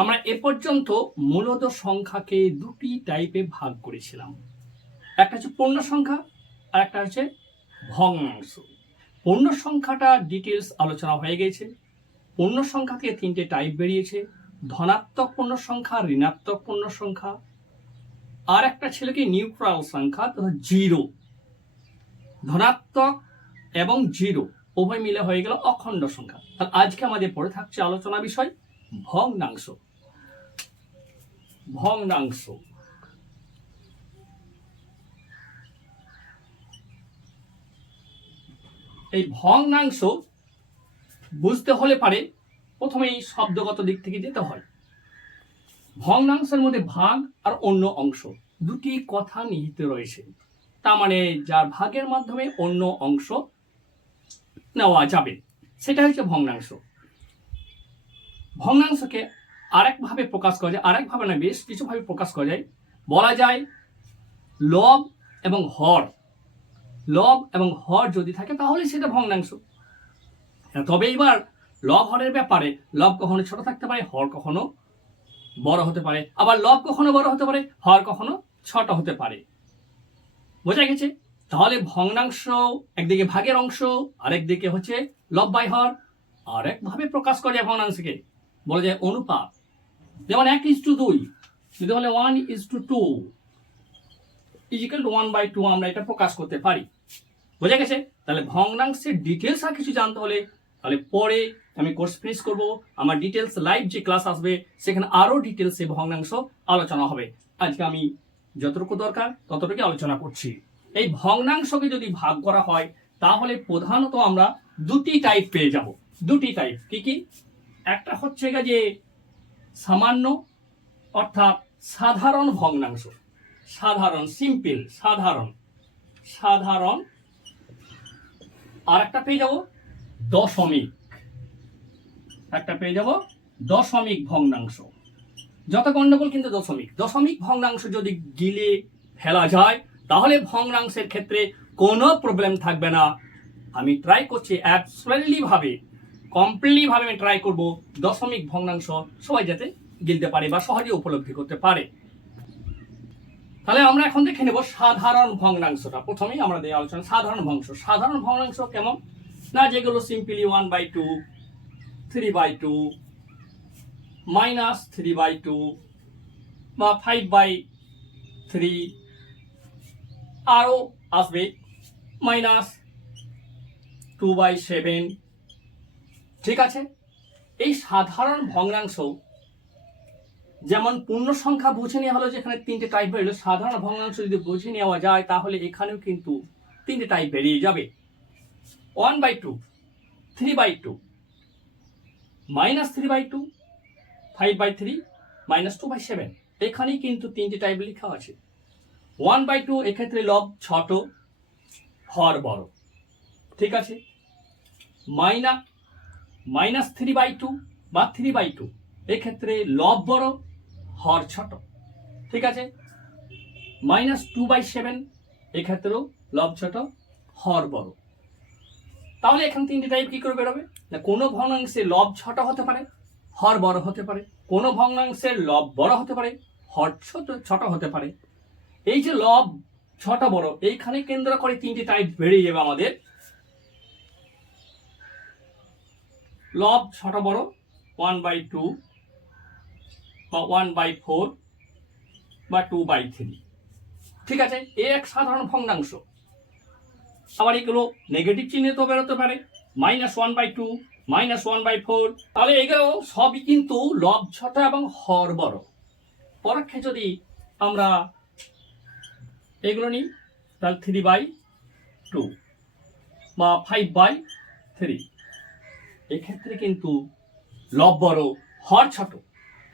আমরা এ পর্যন্ত মূলত সংখ্যাকে দুটি টাইপে ভাগ করেছিলাম। একটা হচ্ছে পূর্ণ সংখ্যা, আর একটা হচ্ছে ভগ্নাংশ। পূর্ণ সংখ্যাটা ডিটেলস আলোচনা হয়ে গেছে। পূর্ণ সংখ্যাকে তিনটে টাইপ বেরিয়েছে, ধনাত্মক পূর্ণ সংখ্যা, ঋণাত্মক পূর্ণ সংখ্যা। আর একটা ছিল কি নিউট্রাল সংখ্যা জিরো ধনাত্মক এবং জিরো উভয় মিলে হয়ে গেল অখণ্ড সংখ্যা। আর আজকে আমাদের পড়ে থাকছে আলোচনা বিষয় ভগ্নাংশ। ভগ্নাংশ। এই ভগ্নাংশ বুঝতে হলে পারে প্রথমেই শব্দগত দিক থেকে যেতে হয়। ভগ্নাংশের মধ্যে ভাগ আর অন্য অংশ, দুটি কথা নিহিত রয়েছে। তার মানে যার ভাগের মাধ্যমে অন্য অংশ নেওয়া যাবে সেটা হচ্ছে ভগ্নাংশ। ভগ্নাংশকে আরেকভাবে প্রকাশ করা যায়, আরেকভাবে না বেশ কিছুভাবে প্রকাশ করা যায়। বলা যায়, লব এবং হর। লব এবং হর যদি থাকে, তাহলে সেটা ভগ্নাংশ। তবে এবার লব হরের ব্যাপারে, লব কখনো ছোট থাকতে পারে, হর কখনো বড় হতে পারে। আবার লব কখনো বড় হতে পারে, হর কখনো ছোট হতে পারে। বোঝা গেছে? তাহলে ভগ্নাংশ একদিকে ভাগের অংশ, আরেকদিকে হচ্ছে লব বাই হর। আরেকভাবে প্রকাশ করা যায় ভগ্নাংশকে। বলা যায় অনুপাত। যেমন এক ইজ টু দুই, যদি বলে one is two two is equal two one by two আমরা এটা প্রকাশ করতে পারি। বোঝা গেছে? তাহলে ভগ্নাংশের ডিটেলস আর কিছু জানতে হলে, তাহলে পরে আমি কোর্স ফিনিশ করব, আমার ডিটেলস লাইভ যে ক্লাস আসবে, সেখানে আরও ডিটেলসে ভগ্নাংশ আলোচনা হবে। আজকে আমি যতটুকু দরকার ততটুকু আলোচনা করছি। এই ভগ্নাংশকে যদি ভাগ করা হয়, তাহলে প্রধানত আমরা দুটি টাইপ পেয়ে যাব। দুটি টাইপ কি কি? একটা হচ্ছে যে সামান্য, অর্থাৎ সাধারণ ভগ্নাংশ। সাধারণ সিম্পল সাধারণ। সাধারণ আর একটা পেয়ে যাব, দশমিক। একটা পেয়ে যাব, দশমিক ভগ্নাংশ। যত গন্ডগোল কিন্তু দশমিক। দশমিক ভগ্নাংশ যদি গিলে ফেলা যায়, তাহলে ভগ্নাংশের ক্ষেত্রে কোনো প্রবলেম থাকবে না। আমি ট্রাই করছি অ্যাবসোলিটলি ভাবে কমপ্লিটলি ভাবে আমি ট্রাই করব দশমিক ভগ্নাংশ সবাই যাতে গিলতে পারে বা সহজে উপলব্ধি করতে পারে। তাহলে আমরা এখন দেখে নেব সাধারণ ভগ্নাংশটা। প্রথমেই আমরা দিয়ে আলোচনা, সাধারণ ভগ্নাংশ। সাধারণ ভগ্নাংশ কেমন? না, যেগুলো simply one by two three by two minus three by two বা ফাইভ বাই থ্রি আরও আসবে মাইনাস টু বাই সেভেন ঠিক আছে? এই সাধারণ ভগ্নাংশ যেমন পূর্ণ সংখ্যা বুঝে নেওয়া হলো যেখানে তিনটে টাইপ বেরোলো সাধারণ ভগ্নাংশ যদি বুঝে নেওয়া যায় তাহলে এখানেও কিন্তু তিনটে টাইপ বেরিয়ে যাবে। One by two three by two minus three by two five by three minus two by seven এখানেই কিন্তু তিনটে টাইপ লেখা আছে। ওয়ান বাই টু এক্ষেত্রে লব ছোট হর বড়। ঠিক আছে? মাইনা মাইনাস থ্রি বাই টু বা থ্রি বাই টু এক্ষেত্রে লব বড়, হর ছোট। ঠিক আছে? মাইনাস টু বাই সেভেন এক্ষেত্রেও লব ছোট, হর বড়। তাহলে এখানে তিনটে টাইপ কি করে বেরোবে? না, কোনো ভগ্নাংশে লব ছোট হতে পারে, হর বড় হতে পারে। কোনো ভগ্নাংশের লব বড় হতে পারে, হর ছোট ছোট হতে পারে। এই যে লব ছোট বড়, এইখানে কেন্দ্র করে তিনটি টাইপ বেরিয়ে যাবে আমাদের লব ছোট বড় ওয়ান বাই টু বা ওয়ান বাই ফোর বা টু বাই থ্রি ঠিক আছে? এ এক সাধারণ ভগ্নাংশ। আবার এগুলো নেগেটিভ চিহ্নে তো বেরোতে পারে। Minus one by two minus one by four তাহলে এগুলো সবই কিন্তু লব ছোট এবং হর বড়। পরক্ষে যদি আমরা এগুলো নিই, তাহলে থ্রি বাই টু বা ফাইভ বাই থ্রি এক্ষেত্রে কিন্তু লব বড়, হর ছোট।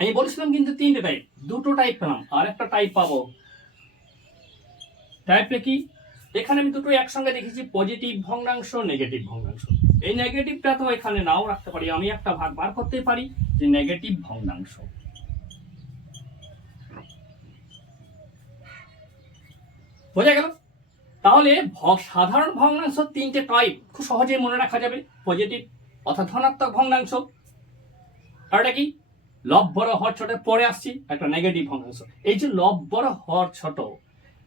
আমি বলেছিলাম কিন্তু তিনটে টাইপ দুটো টাইপ পেলাম, আর একটা টাইপ পাবো। টাইপটা কি? এখানে আমি দুটো একসঙ্গে দেখেছি পজিটিভ ভগ্নাংশ নেগেটিভ ভগ্নাংশ। এই নেগেটিভটা তো এখানে নাও রাখতে পারি, আমি একটা ভাগ বার করতে পারি যে নেগেটিভ ভগ্নাংশ। বোঝা গেল? তাহলে সাধারণ ভগ্নাংশ তিনটে টাইপ খুব সহজেই মনে রাখা যাবে পজিটিভ অর্থাৎ ধনাত্মক ভগ্নাংশ। আর এটা কি? লব বড় হর ছোট পরে আসছি, একটা নেগেটিভ ভগ্নাংশ। এই যে লব বড় হর ছোট,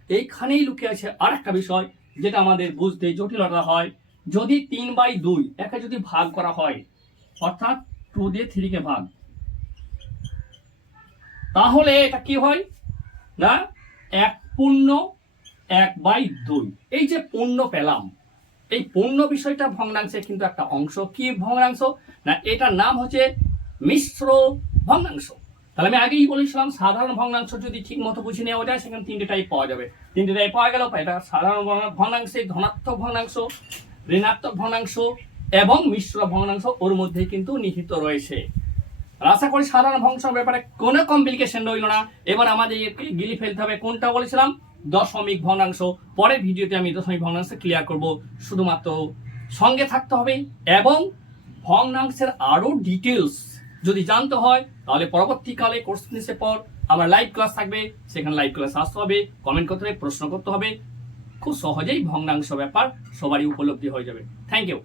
এইখানেই লুকিয়ে আছে আর একটা বিষয়, যেটা আমাদের বুঝতে জটিলতা হয়। যদি তিন বাই দুই একে যদি ভাগ করা হয়, অর্থাৎ টু দিয়ে থ্রিকে ভাগ, তাহলে এটা কি হয়? না, এক পূর্ণ এক বাই দুই। এই যে পূর্ণ পেলাম এই পূর্ণ বিষয়টা ভগ্নাংশের কিন্তু একটা অংশ। কি ভগ্নাংশ? না, এটার নাম হচ্ছে মিশ্র ভগ্নাংশ। তাহলে আমি আগেই বলেছিলাম, সাধারণ ভগ্নাংশ যদি ঠিক মতো বুঝে নেওয়া যায়, সেখানে তিনটে টাইপ পাওয়া যাবে। তিনটে টাইপ পাওয়া গেল, এটা সাধারণ ভগ্না- ভগ্নাংশে ধনাত্মক ভগ্নাংশ, ঋণাত্মক ভগ্নাংশ এবং মিশ্র ভগ্নাংশ ওর মধ্যে কিন্তু নিহিত রয়েছে। আশা করি সাধারণ ভগ্নাংশের ব্যাপারে কোনো কমপ্লিকেশন রইল না। এবার আমাদের গিলি ফেলতে হবে, কোনটা বলেছিলাম? দশমিক ভগ্নাংশ। পরের ভিডিওতে আমি দশমিক ভগ্নাংশ ক্লিয়ার করব। শুধুমাত্র সঙ্গে থাকতে হবে এবং ভগ্নাংশের আরও ডিটেলস যদি জানতে হয়, তাহলে পরবর্তীকালে কোর্স ফিনিশের পর আমার লাইভ ক্লাস থাকবে। সেখানে লাইভ ক্লাস আসতে হবে কমেন্ট করতে হবে, প্রশ্ন করতে হবে। খুব সহজেই ভগ্নাংশ ব্যাপার সবারই উপলব্ধি হয়ে যাবে। Thank you